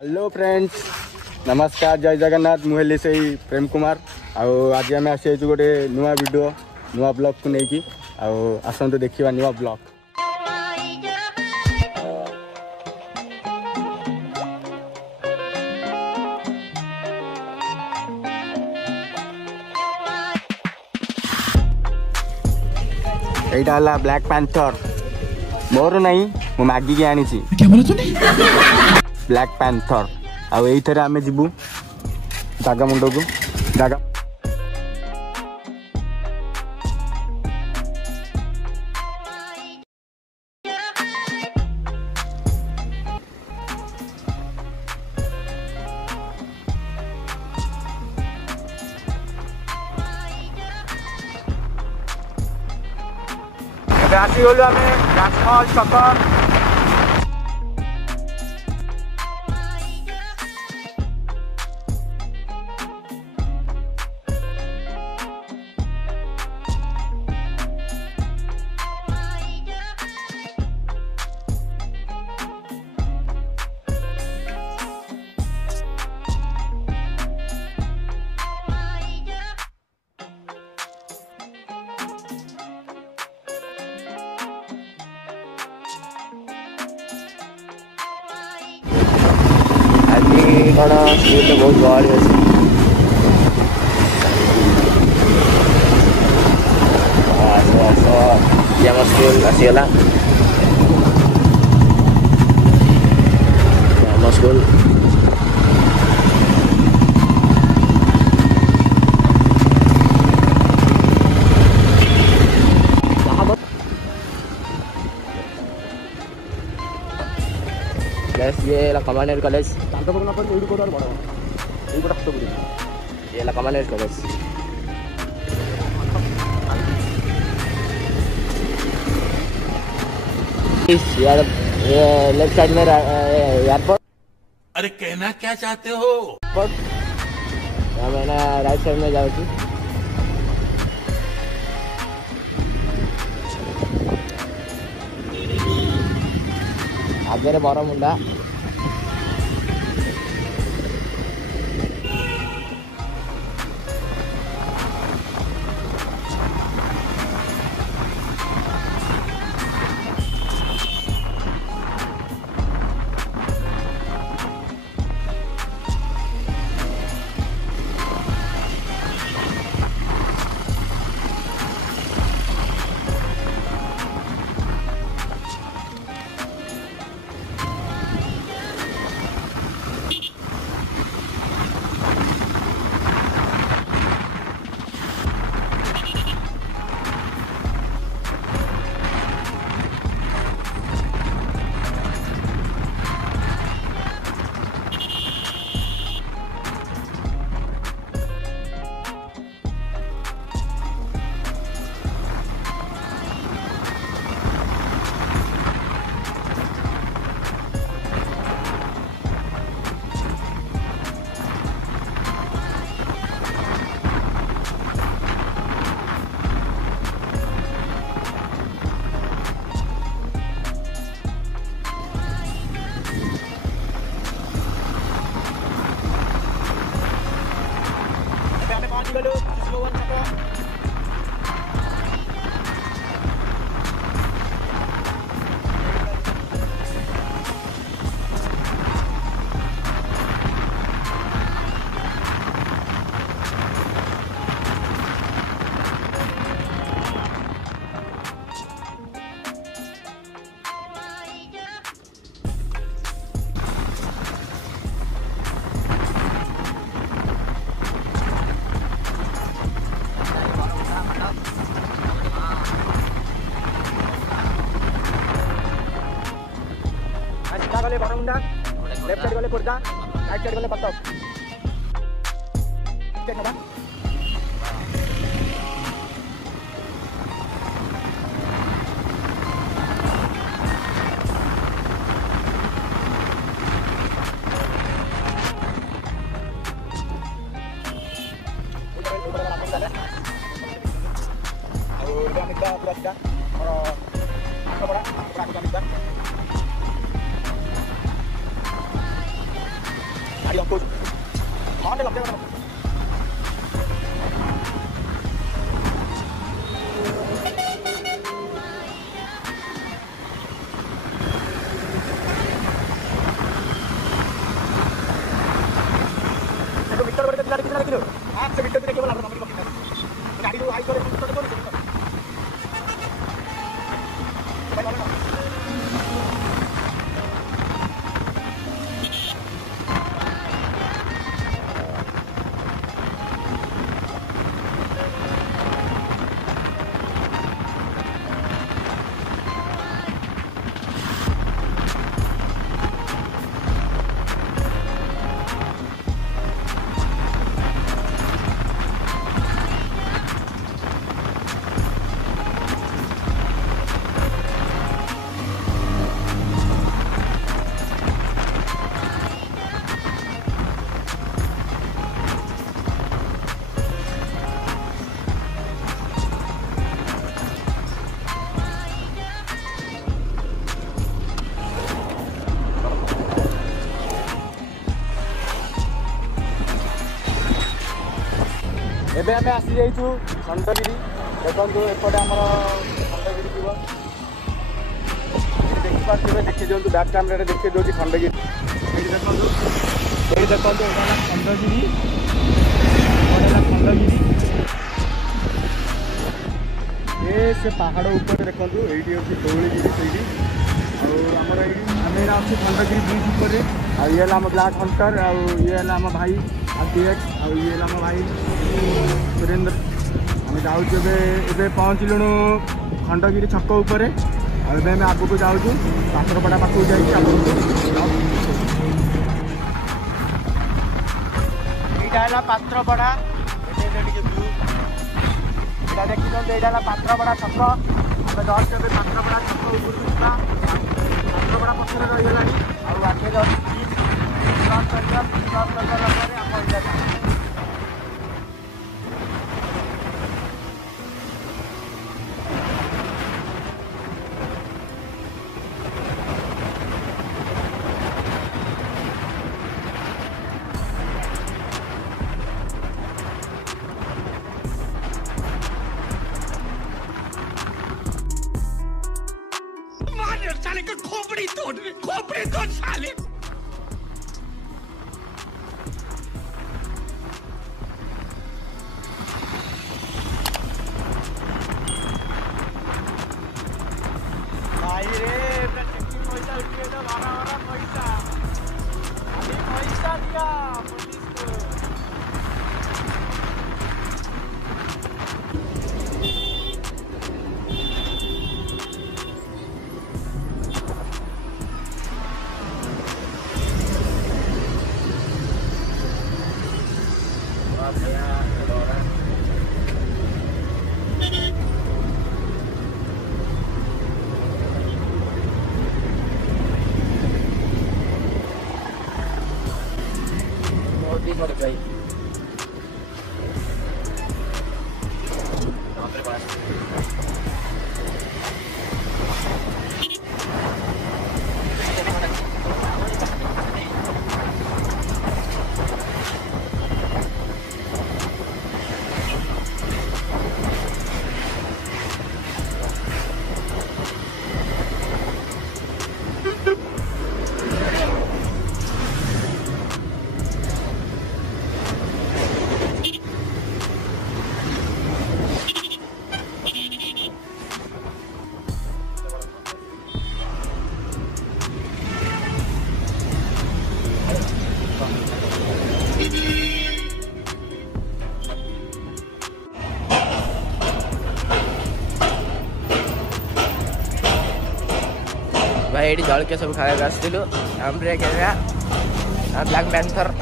Hello friends, नमस्कार, जय जगन्नाथ। मुझे से प्रेम कुमार। आज आम आसी गोटे नुआ वीडियो नुआ ब्लॉग को लेकिन आसतु देखा नुआ ब्लॉग। यहाँ ब्लैक पैंथर मोर नहीं, मु मागिकी आनी ब्लैक पैंथर। आईथर आम जीवु जागा मुंड को जागा आसीगलु आम राजमहल छक। कौन ये तो बहुत गहली अच्छे ये आम स्कूल आसीगला आम स्कूल ये कमांडेंट कॉलेज ये कमांडेंट कॉलेज। ये लेफ्ट साइड में एयरपोर्ट। अरे कहना क्या चाहते हो? मैंने राइट साइड में जाऊँ आगे बरमुंडा। गले बरमुंडा, लेफ्ट साइड गले खुर्दा, राइट साइड गले कटक। गाड़ी हमको कौन लग जाएगा तो मीटर बड़े कितना किलो आप से मीटर केवल आप गाड़ी को हाई करे तो बोल ଏବେ ଆମେ ଆସିଯାଇଛୁ ଖଣ୍ଡଗିରି। ଦେଖନ୍ତୁ ଏପଟେ ଆମର ଖଣ୍ଡଗିରି ଥିବ, ଦେଖିପାରୁଥିବେ, ଦେଖି ଦିଅନ୍ତୁ ବ୍ୟାକ୍ କ୍ୟାମେରାରେ ଦେଖେଇ ଦେଉଛି ଖଣ୍ଡଗିରି। ଏଇଠି ଦେଖନ୍ତୁ ଏଇଟା ହେଲା ଖଣ୍ଡଗିରି, ହେଲା ଖଣ୍ଡଗିରି। ସେ ପାହାଡ଼ ଉପରେ ଦେଖନ୍ତୁ ଏଇଠି ଅଛି ଧଉଳିଗିରି ସେଇଠି। ଆଉ ଆମର ଏଇଠି ଆମେ ଏଇନା ଅଛୁ ଖଣ୍ଡଗିରି ବ୍ରିଜ୍ ଉପରେ। ଆଉ ଇଏ ହେଲା ଆମ ବ୍ଲାକ୍ ହଣ୍ଟର, ଆଉ ଇଏ ହେଲା ଆମ ଭାଇ RTX, ଆଉ ଇଏ ହେଲା ଆମ ଭାଇ ସୁରେନ୍ଦ୍ର। ଆମେ ଯାଉଛୁ ଏବେ ପହଞ୍ଚିଲୁଣୁ ଖଣ୍ଡଗିରି ଛକ ଉପରେ। ଆଉ ଏବେ ଆମେ ଆଗକୁ ଯାଉଛୁ ପାତ୍ରପଡ଼ା ପାଖକୁ ଯାଇକି ଆପଣଙ୍କୁ ଏଇଟା ହେଲା ପାତ୍ରପଡ଼ା। ଏଇଟା ଟିକେ ଭିଉ ଏଇଟା ଦେଖିଛନ୍ତି, ଏଇଟା ହେଲା ପାତ୍ରପଡ଼ା ଛକ। ଆମେ ଜଷ୍ଟ ଏବେ ପାତ୍ରପଡ଼ା ଛକ ଉପରକୁ ଯିବା। ପାତ୍ରପଡ଼ା ପଛରେ ରହିଗଲାଣି, ଆଉ ଆଗରେ ଅଛି କ୍ରସ୍ କରିବା ପରେ ଆମ ଏଇଟା ଯାଉ। साले का खोपड़ी तोड़ साले। भाई रे चेकिंग पैसा उठिए तो बारा पैसा अभी पैसा दिया पुलिस को। भाई ये जल के सब खाया आसलु ब्लैक पैंथर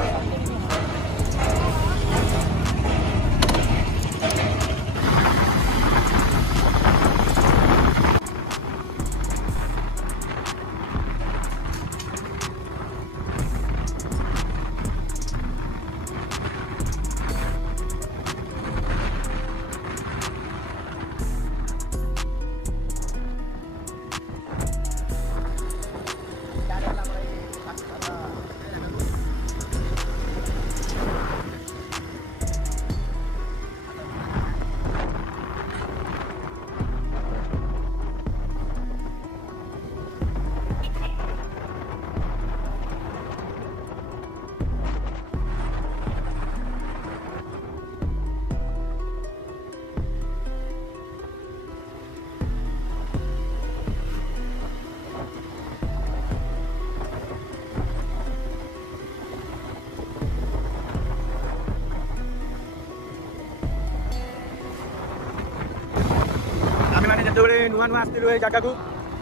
नुआ नुआ आसलु ये जगह को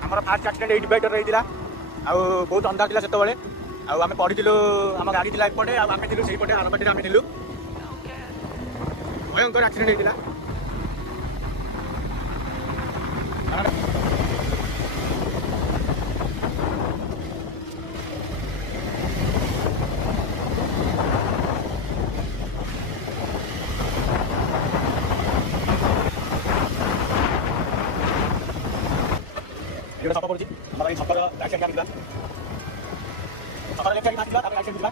आम फास्ट एक्सीडेंट ये डिवाइडर रही है बहुत अंधार था से आम पढ़ी आम गाड़ी थी एपटे आम से आरपटे आम थिलु भयंकर एक्सीडेंट होता छप पड़ी छपर एक्सीडेंट क्या छपर लेफ्ट साइड आसला एक्सीडेंट होता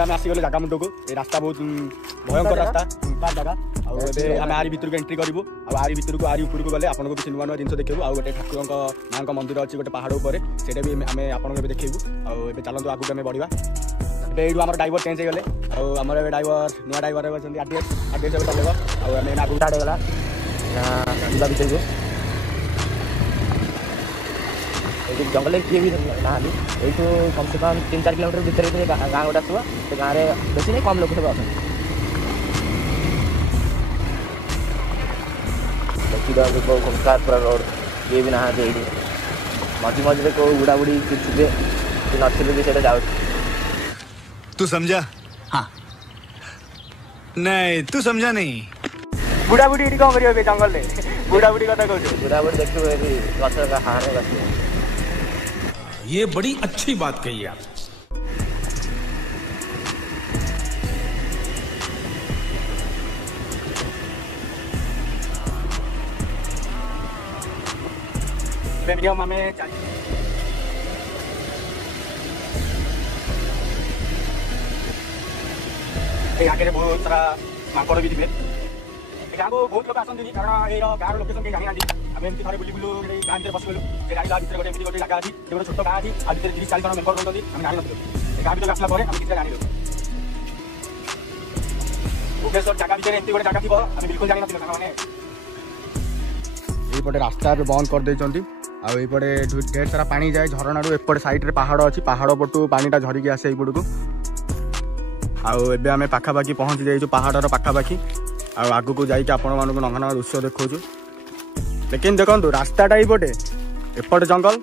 आम आसीगले जगह मुंड को ये रास्ता बहुत भयंकर रास्ता जगह आम आरी भितर को एंट्री करूँ आरी भितर को आरी ऊपर को गले आपको किसी नुआ नुआ जिन देखू आ गए ठाकुर माँ का मंदिर अच्छी गोटे पहाड़ उपर से आम आपको देखू आए चलते आगे आम बढ़ा ये आम ड्राइवर चेंज हो गले आम ड्राइवर नुआ ड्राइवर आरडीएस चलेगा आम आगे स्टार्ट होगा जा भितर को जंगल किए भी ना यू कम से कम 3-4 किलोमीटर भितर गाँव गोटे आसो से गाँव में बेसी नहीं कम लोग सब आस देखिए खुमकार पूरा रोड किए भी ना मझी मझे कौ बुढ़ा बुढ़ी थे कि नथिले भी से जाऊ तू समझा? हाँ नहीं तू समझा नहीं। बुढ़ा बुढ़ी ये कौन करेंगे जंगल में बुढ़ा बुढ़ी कथा कहते बुढ़ा बुढ़ी देखिए गछ का हारे गछ ये बड़ी अच्छी बात कही आप। मिनिमम हमें आगे बहुत सारा माकड़ भी थे गाँव को बहुत लोग आसती कारण ये गाँव लोकेशन कहीं जानी आम एमती थे बुलू बुलू गाँ भर बसगलु गाड़ी भितर गोटे गोटे जगह अच्छी गोटे छोट गाँ अच्छी आ भितर 30-40 जन मेम्बर रोटी आम जानी ना गाँ भर आसला किसी जानी भुवनेश्वर जगह भितर एमती गोटे जगह थी आम बिल्कुल जानी ना ये रास्ता बंद कर देते आईपटे ढेर सारा पानी जाए झरणा एपटे साइड पहाड़ अच्छी पहाड़ पटू पानीटा झरिकी आसे यपट को आम पाखापाखि पहुँची जाइए पहाड़र पाखापाखि आग को जाकि आपण मानक नंगा दृश्य देखा लेकिन देखो रास्ताटा ये एपट जंगल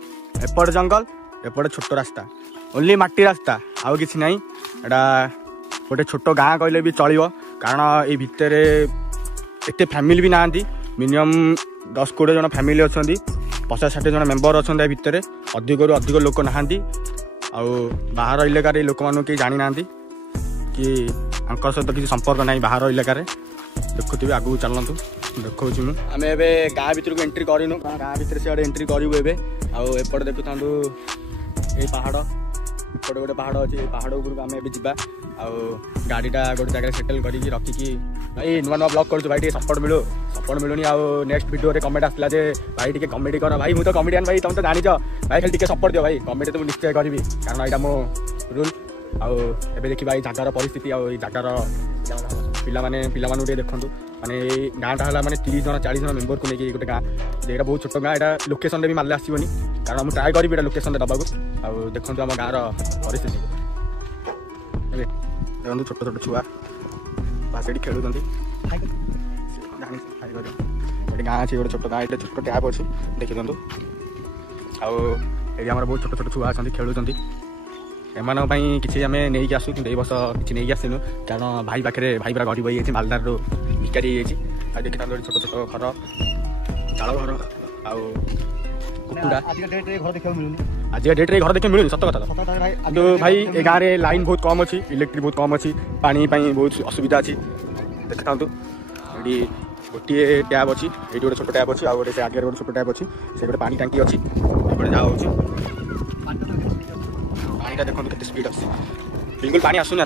एपटे छोट रास्ता ओनली माटी रास्ता आउ कि ना यहाँ गोटे छोट गाँ कहले भी चलो कारण ये भितर एत फैमिली भी ना मिनिमम 10-20 जन फैमिली अच्छा 50-60 जन मेम्बर अच्छा भितर अधिक अधिक लोक ना बाहर इलाकार लोक मानू कहीं जानी ना कि सहित किसी संपर्क ना बाहर इलाकार देखुवे आगू चलतु देखा आम ए गाँ भर को एंट्री करूँ गाँ भर से एंट्री करूँ एपटे देखु था ये पहाड़ एपटे गोटे पहाड़ अच्छे पहाड़ उपरको आम ए जा गाड़ीटा गोटे जगह सेटल करके रखिकी भाई नुआ नुआ ब्लॉग करूँ भाई सपोर्ट मिलूनी आउ नेक्स्ट वीडियो कमेंट आसला भाई टे कमेडी कर भाई मुझे कमेडियन भाई तुम तो जान भाई खाली टे सपोर्ट दियो भाई कमेडी तो निश्चय करी कारण यहाँ मो रूल आउ देखिए भाई जगार परिस्थिति आगार पे देखूँ माने गाँटा है माने 30 जन 40 जन मेम्बर को लेकिन गोटे गाँ यहाँ बहुत छोट गाँ यहाँ लोकेशन भी मारे आसबनी कारण मुझे ट्राए करी लोकेशन दबाक देखो आम गाँव परिस्थिति देखो छोट छोट छुआ बास ये खेलुं गोटे गाँ अच्छी गोटे छोट गाँ ये छोट टैप अच्छी देखी दिखाँ आम बहुत छोट छोट छुआ अच्छा खेलुं एम किसी आम नहीं आसू कि वर्ष किसी नहीं आसनु कारण भाई पाखे भाई पूरा गरीब हो मालदार भिकारी हो देखी था छोट छोट घर चाल घर आकुड़ा आज डेट्रे घर देखा मिलूनी सत कथा कि भाई ए गाँव में लाइन बहुत कम अच्छी इलेक्ट्रिक बहुत कम अच्छी पानी बहुत असुविधा अच्छी देखी था ये गोटे टैप अच्छी ये गोटे छोट टैप अच्छी आ गए आगे गोटे छोट टैप अच्छी से गोटे पानी टांकी अच्छी जहाँ पानी देखो के स्पीड आस बिल्कुल पानी आसुना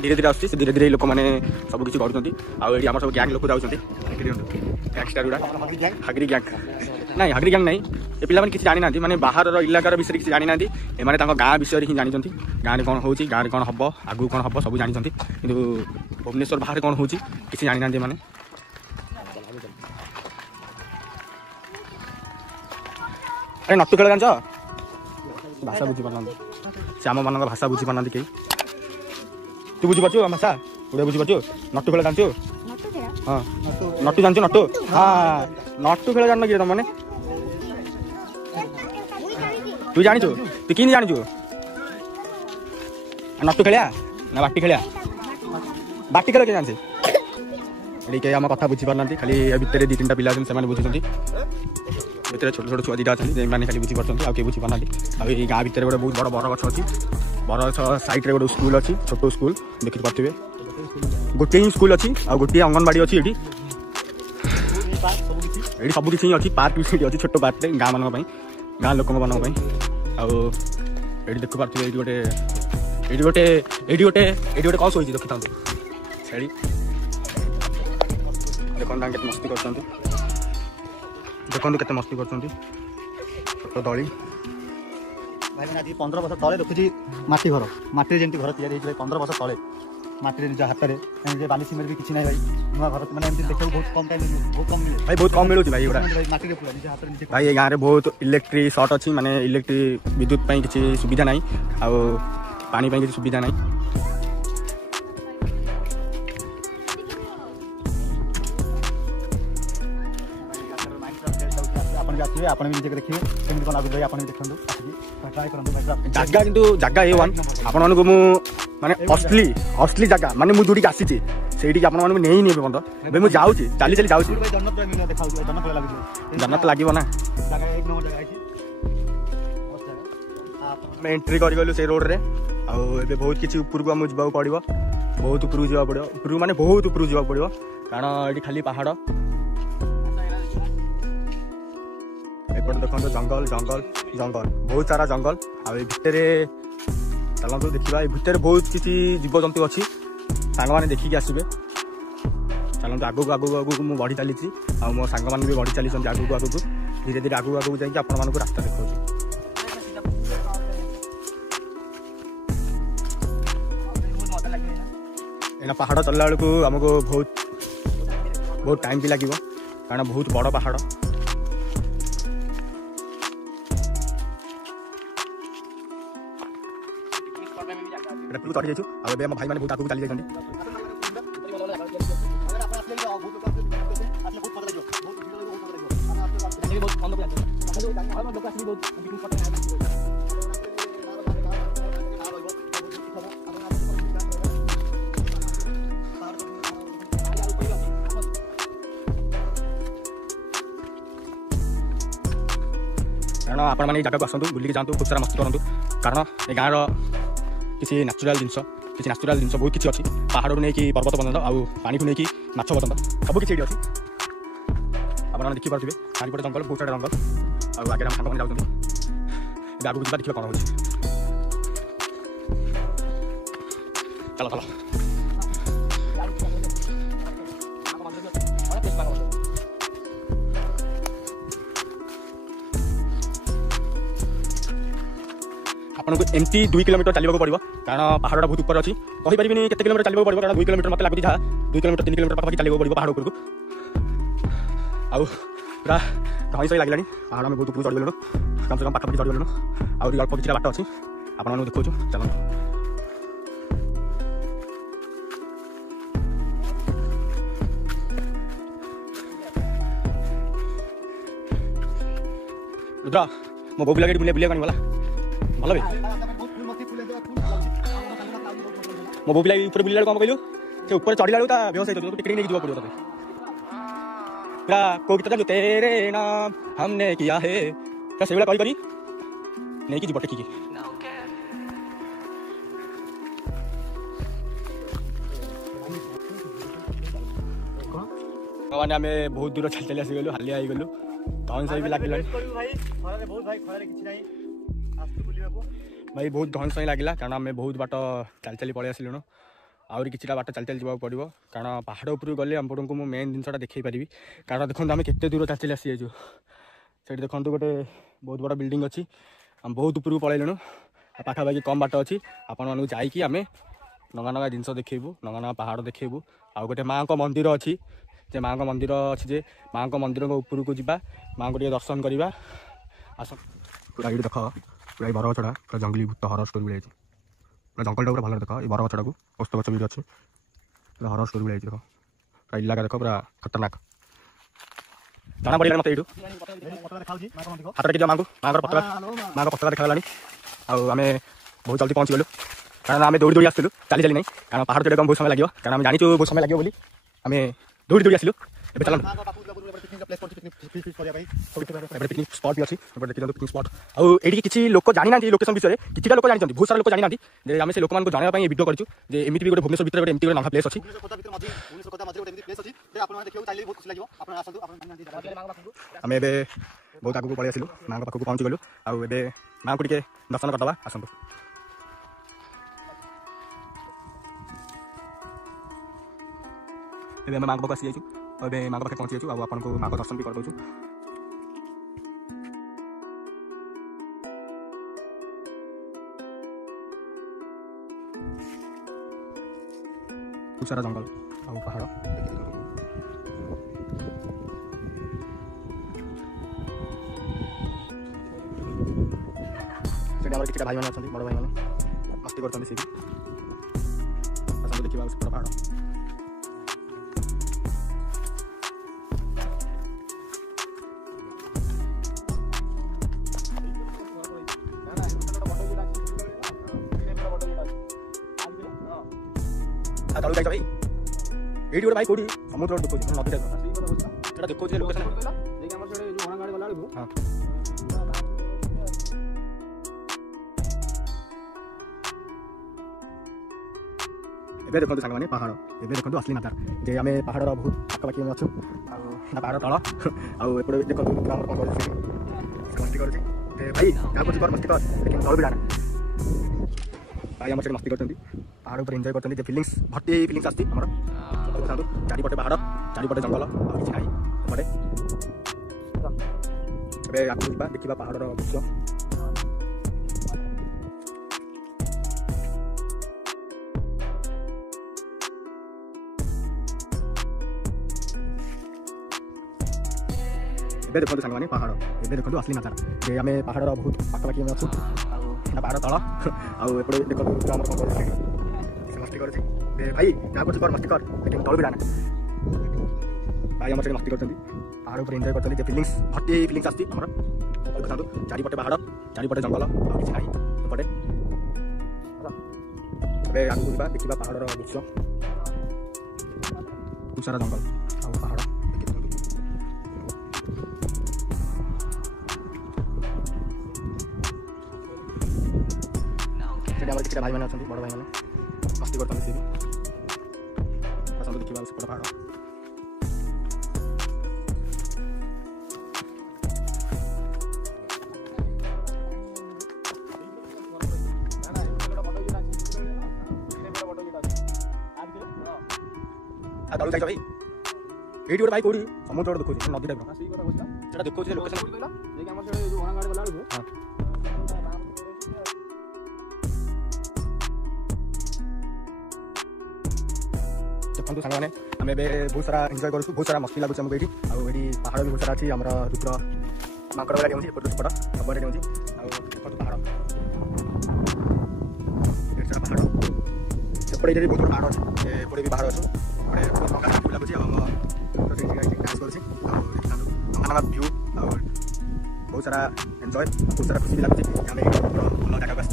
धीरे धीरे आସୁଛି धीरे धीरे ଲୋକମାନେ ସବୁ କିଛି କରୁଛନ୍ତି ଆଉ ଏଠି ଆମର ସବୁ ଗ୍ୟାଙ୍ଗ ଲୋକ ଯାଉଛନ୍ତି ଗ୍ୟାଙ୍ଗଷ୍ଟାର ଗୁଡ଼ା ହାଗରି ଗ୍ୟାଙ୍ଗ ନାଇଁ ହାଗରି ଗ୍ୟାଙ୍ଗ ନାଇଁ ଏ ପିଲାମାନେ କିଛି ଜାଣିନାହାନ୍ତି ମାନେ ବାହାରର ଇଲାକାର ବିଷୟରେ କିଛି ଜାଣିନାହାନ୍ତି ଏମାନେ ତାଙ୍କ ଗାଁ ବିଷୟରେ ହିଁ ଜାଣିଛନ୍ତି ଗାଁରେ କ'ଣ ହେଉଛି ଗାଁରେ କ'ଣ ହେବ ଆଗକୁ କ'ଣ ହେବ ସବୁ ଜାଣିଛନ୍ତି କିନ୍ତୁ ଭୁବନେଶ୍ୱର ବାହାରେ କ'ଣ ହେଉଛି କିଛି ଜାଣିନାହାନ୍ତି ଏମାନେ ଆରେ ନଟୁ ଖେଳ ଜାଣିଛ ଭାଷା ବୁଝିପାରୁନାହାନ୍ତି ସେ ଆମମାନଙ୍କ ଭାଷା ବୁଝିପାରୁନାହାନ୍ତି କେହି ତୁ ବୁଝିପାରୁଛୁ ଆମ ଭାଷା ଓଡ଼ିଆ ବୁଝିପାରୁଛୁ ନଟୁ ଖେଳ ଜାଣିଛୁ ହଁ ନଟୁ ଜାଣିଛୁ ନଟୁ ହଁ ନଟୁ ଖେଳ ଜାଣିନ କି ତମାନେ ତୁ ଜାଣିଛୁ ତୁ କେମିତି ଜାଣିଛୁ ନଟୁ ଖେଳିଆ ନା ବାଟି ଖେଳିଆ ବାଟି ଖେଳ କିଏ ଜାଣିଛି ଏଠି କେହି ଆମ କଥା ବୁଝିପାରୁନାହାନ୍ତି ଖାଲି ଏ ଭିତରେ 2-3ଟା ପିଲା ଅଛନ୍ତି ସେମାନେ ବୁଝୁଛନ୍ତି ଭିତରେ ଛୋଟ ଛୋଟ ଛୁଆ 2ଟା ଅଛନ୍ତି ସେମାନେ ଖାଲି ବୁଝିପାରୁଛନ୍ତି ଆଉ କେହି ବୁଝିପାରୁନାହାନ୍ତି ଆଉ ଏଇ ଗାଁ ଭିତରେ ଗୋଟେ ବହୁତ ବଡ଼ ବରଗଛ ଅଛି ବରଗଛ ସାଇଡ଼୍ରେ ଗୋଟେ ସ୍କୁଲ ଅଛି ଛୋଟ ସ୍କୁଲ ଦେଖିପାରୁଥିବେ ଗୋଟିଏ ହିଁ ସ୍କୁଲ ଅଛି ଆଉ ଗୋଟିଏ ଅଙ୍ଗନବାଡ଼ି ଅଛି ଏଠି ଏଠି ସବୁ କିଛି ହିଁ ଅଛି ପାର୍କ ବି ସେଇଠି ଅଛି ଛୋଟ ପାର୍କଟେ ଗାଁମାନଙ୍କ ପାଇଁ ଗାଁ ଲୋକମାନଙ୍କ ପାଇଁ ଆଉ ଏଠି ଦେଖିପାରୁଥିବେ ଏଇଠି ଗୋଟେ କ'ଣ ଶୋଇଛି ଦେଖିଥାନ୍ତୁ ଛେଳି ଦେଖନ୍ତୁ ତାଙ୍କ କେତେ ମସ୍ତି କରୁଛନ୍ତି ଦେଖନ୍ତୁ କେତେ ମସ୍ତି କରୁଛନ୍ତି ଛୋଟ ଦଳି ଭାଇମାନେ ଆଜି 15 ବର୍ଷ ତଳେ ରଖୁଛି ମାଟି ଘର ମାଟିରେ ଯେମିତି ଘର ତିଆରି ହେଇଛି 15 ବର୍ଷ ତଳେ ମାଟିରେ ନିଜ ହାତରେ ଏମିତି ବାଲି ସିମେଣ୍ଟ ବି କିଛି ନାହିଁ ଭାଇ ନୂଆ ଘର ମାନେ ଏମିତି ଦେଖିବାକୁ ବହୁତ କମ୍ ଟାଇମ୍ ବହୁତ କମ୍ ମିଳେ ଭାଇ ବହୁତ କମ୍ ମିଳୁଛି ଭାଇ ଏଗୁଡ଼ା ମାଟିରେ ପୁରା ନିଜ ହାତରେ ନିଜେ ଭାଇ ଏ ଗାଁରେ ବହୁତ ଇଲେକ୍ଟ୍ରି ସର୍ଟ ଅଛି ମାନେ ଇଲେକ୍ଟ୍ରି ବିଦ୍ୟୁତ ପାଇଁ କିଛି ସୁବିଧା ନାହିଁ ଆଉ ପାଣି ପାଇଁ କିଛି ସୁବିଧା ନାହିଁ ଆସିବେ ଆପଣ ବି ନିଜେ ଦେଖିବେ କେମିତି କ'ଣ ଲାଗୁଛି ଆପଣ ବି ଦେଖନ୍ତୁ ଟ୍ରାଏ କରନ୍ତୁ ଜାଗା କିନ୍ତୁ ଜାଗା A1 ଆପଣମାନଙ୍କୁ ମୁଁ ମାନେ ଅଶ୍ଲି ଜାଗା ମାନେ ମୁଁ ଯୋଉଠିକି ଆସିଛି ସେଇଠିକି ଆପଣମାନଙ୍କୁ ନେଇନି ଏବେ ପର୍ଯ୍ୟନ୍ତ ଏବେ ମୁଁ ଯାଉଛି ଚାଲି ଚାଲି ଯାଉଛି ଜନ୍ନତ ଲାଗିବ ନା ଆମେ ଏଣ୍ଟ୍ରି କରିଗଲୁ ସେଇ ରୋଡ଼ରେ ଆଉ ଏବେ ବହୁତ କିଛି ଉପରକୁ ଆମକୁ ଯିବାକୁ ପଡ଼ିବ ବହୁତ ଉପରକୁ ଯିବାକୁ ପଡ଼ିବ ଉପରକୁ ମାନେ ବହୁତ ଉପରକୁ ଯିବାକୁ ପଡ଼ିବ କାରଣ ଏଠି ଖାଲି ପାହାଡ଼ ଏପଟେ ଦେଖନ୍ତୁ ଜଙ୍ଗଲ ଜଙ୍ଗଲ ଜଙ୍ଗଲ ବହୁତ ସାରା ଜଙ୍ଗଲ ଆଉ ଏ ଭିତରେ ଚାଲନ୍ତୁ ଦେଖିବା ଏ ଭିତରେ ବହୁତ କିଛି ଜୀବଜନ୍ତୁ ଅଛି ସାଙ୍ଗମାନେ ଦେଖିକି ଆସିବେ ଚାଲନ୍ତୁ ଆଗକୁ ଆଗକୁ ଆଗକୁ ମୁଁ ବଢ଼ି ଚାଲିଛି ଆଉ ମୋ ସାଙ୍ଗମାନେ ବି ବଢ଼ି ଚାଲିଛନ୍ତି ଆଗକୁ ଆଗକୁ ଧୀରେ ଧୀରେ ଆଗକୁ ଆଗକୁ ଯାଇକି ଆପଣମାନଙ୍କୁ ରାସ୍ତା ଦେଖାଉଛି ଏଇନା ପାହାଡ଼ ଚଳିଲା ବେଳକୁ ଆମକୁ ବହୁତ ଟାଇମ୍ ବି ଲାଗିବ କାରଣ ବହୁତ ବଡ଼ ପାହାଡ଼ ଚଢ଼ି ଯାଇଛୁ ଆଉ ଏବେ ଆମ ଭାଇମାନେ ବହୁତ ଆଗକୁ ଚାଲି ଯାଇଛନ୍ତି କାରଣ ଆପଣମାନେ ଏଇ ଜାଗାକୁ ଆସନ୍ତୁ ବୁଲିକି ଯାଆନ୍ତୁ ଖୁବ୍ ସାରା ମସ୍ତି କରନ୍ତୁ କାରଣ ଏ ଗାଁର କିଛି ନ୍ୟାଚୁରାଲ ଜିନିଷ ବହୁତ କିଛି ଅଛି ପାହାଡ଼ରୁ ନେଇକି ପର୍ବତ ପର୍ଯ୍ୟନ୍ତ ଆଉ ପାଣିକୁ ନେଇକି ମାଛ ପର୍ଯ୍ୟନ୍ତ ସବୁ କିଛି ଏଠି ଅଛି ଆପଣମାନେ ଦେଖିପାରୁଥିବେ ଚାରିପଟେ ଜଙ୍ଗଲ ବହୁତ ସାରା ଜଙ୍ଗଲ ଆଉ ଆଗରେ ଆମ ସାଙ୍ଗମାନେ ଯାଉଛନ୍ତି ଏବେ ଆଗକୁ ଯିବା ଦେଖିବା କ'ଣ ହେଉଛି ଚାଲ ଚାଲ आपको एमती 2 किलोमीटर चलने पड़ो कारण पहाड़ा बहुत ऊपर अच्छी कहींपारि केते किलोमीटर चलने पड़ो कारण 2 किलोमीटर मत लगुच जहाँ 2 किलोमीटर 3 किलोमीटर पाखा चलने पड़ो पहाड़ उपरको पूरा धई सही लगे पहाड़ में बहुत ऊपर चढ़ीगलु कम से कम पाखापाखि चढ़ीगलु आउरी अल्प किसी बाट अच्छी आपको देखो चलो रुद्र मो बो पिला बुले बुले गला भल भी मो बो पिला ऊपर बुला कम कहलु से ऊपर चढ़ला बेहस टिकट नहीं पड़ो तेरे पूरा को गीत जो तेरे नाम हमने किया है से भाई करी नहीं कि जीव टेकिकी मैंने आम बहुत दूर चल चली आसीगलु हालिया गलु धन सही भी लगे भाई बहुत धन सही लगे कारण आम बहुत बाट चल चली पलि आसलुन आहरी किछिटा बाट चल चल जावाक पड़ो कारण पहाड़ उपरକୁ गले आपको मु मेन जिनसा देखई पारि कारण देखो आम केते दूर चल चल आसी जाइछु से देखो गोटे बहुत बड़ा बिल्डिंग अच्छी आम बहुत उपरକୁ पलैलुणु पाखापाखि कम बाट अच्छी आपण मानू जाइकी आम नगा नगा जिनस देखू नगा नगा पहाड़ देखू आउ गोटे माँ को मंदिर अच्छी जे माँ को मंदिर अच्छी जे माँ को मंदिर उपरକୁ ଯିବା माँ को दर्शन करवा आस पूरा ये देख पूरा ये बरगछड़ा पूरा जंगली भूत हरर स्टोरी भी पूरा जंगल पूरा भल देख ये बरगछड़ा को ओस्त गछ भी अच्छे पूरा हरर स्टोरी भी देख पूरा इलाका देख पूरा खतरनाक जाना पड़ा मत यू हाथ रखी माँ को माँ पतला देखा आम बहुत जल्दी पहुँची गलु कारण आम दौड़ी दौड़ी आसलु चली चली नहीं कारण पहाड़ चढ़ा बहुत समय लगे कारण आम जानी बहुत समय लगे बोली आम दौड़ी दौड़ी आसलु ए चल पिकनिक स्पॉट भी अच्छी देखिए पिकनिक स्पॉट आउ ये किसी लोक जानी ना लोकेशन विषय किसी लोक जानी बहुत सारा लोक जानी ना आम से लोक जाना भिडियो करूँ एमती भी गोटे भुवनेश्वर भितर गोटे एमती गोटे नंगा प्लेस अच्छी आम ए बहुत आगू पलि आसलु माँ पाखक पहुँची गलु आउ ए माँ को दर्शन करदे आसतु ए माँ पाख आसी जाइए और माँ पाखे पहुँची जाइए आपको माँ को दर्शन भी कर दूँ सारा जंगल आ पहाड़ किसी भाई मैंने अच्छा बड़ भाई मैंने मस्ती करते देखा पूरा पहाड़ तलू जाइए भाई ये गोटे भाई कौटी समुद्र देखो नदी टाइप देखो लोकेशन हाँ ए देखो सांग मैंने पहाड़ ए देखो असली नजार जे आम पहाड़ बहुत पाखापाखि अच्छु पहाड़ तल आउे देखो मस्ती कर भाई क्या कर मस्ती कर लेकिन तल भी जाना भाई आम मस्ती करते पहाड़ ऊपर एंजॉय करते फिलिंग्स भर्ती फिलिंग्स आसती आम चारिपटे पहाड़ चारिपटे जंगल और किसी ना पटे ए आगे देखा पहाड़ दृश्य ए देखो सांग मैंने पहाड़ ए देखो असली नजार जे आम पहाड़ बहुत पाखापाखि अच्छु पहाड़ तल आउे देखो मस्ती कर भाई क्या कर मस्ती कर लेकिन तल भी जाना भाई आम मस्ती करते पहाड़ ऊपर एंजॉय करते फिलिंग्स भर्ती फिलिंग्स आसती आम देखो चारिपटे पहाड़ चारिपटे जंगल और किसी ना पटे ए आगे देखा पहाड़ दृश्य सारा जंगल आ पहाड़ किसी भाई मैंने अच्छा बड़ भाई मैंने मस्ती करते देखा पूरा पहाड़ तलू जाइए भाई ये गोटे भाई कौटी समुद्र देखो नदी टाइप देखो लोकेशन हाँ देखो सांग मैंने आम ए बहुत सारा एंजॉय करूँ बहुत सारा मस्ती लगुच आमको ये पहाड़ भी बहुत सारा अच्छी आम रुद्र माकड़ वाला जाऊँगी एपटे सेपट सबुआड़े जाऊँगी देखो पहाड़ पहाड़ सेपटे ये बहुत बड़ा पहाड़ अच्छे एपटे भी पहाड़ अच्छे एपटे लगुच डांस कर भ्यू बहुत सारा एंजॉय बहुत सारा खुशी भी लगुच आम भल जगह आस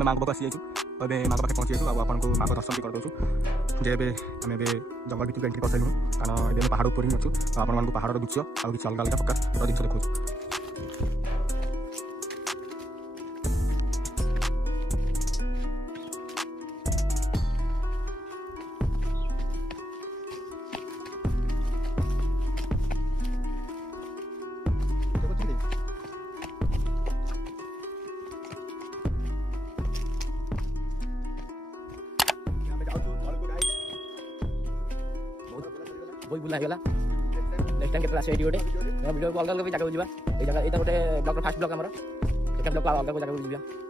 माँ पाख आसी जाइए और माँ पाखे पहुँची जाइए आपको माँ को दर्शन भी कर दूँ जे आम जंगल भितर एंट्री कर सारूँ कारण ये पहाड़ ऊपर ही अच्छु आपको पहाड़ दृश्य और किसी अलग अलग प्रकार दृश्य देखो बहुत बुला होगा नेक्स्ट टाइम केते आसे एडी गोटे वीडियो अलग अलग जगह जावा ए जगह एटा गोटे ब्लॉक फास्ट ब्लॉक हमर एटा ब्लॉक अलग जगह जावा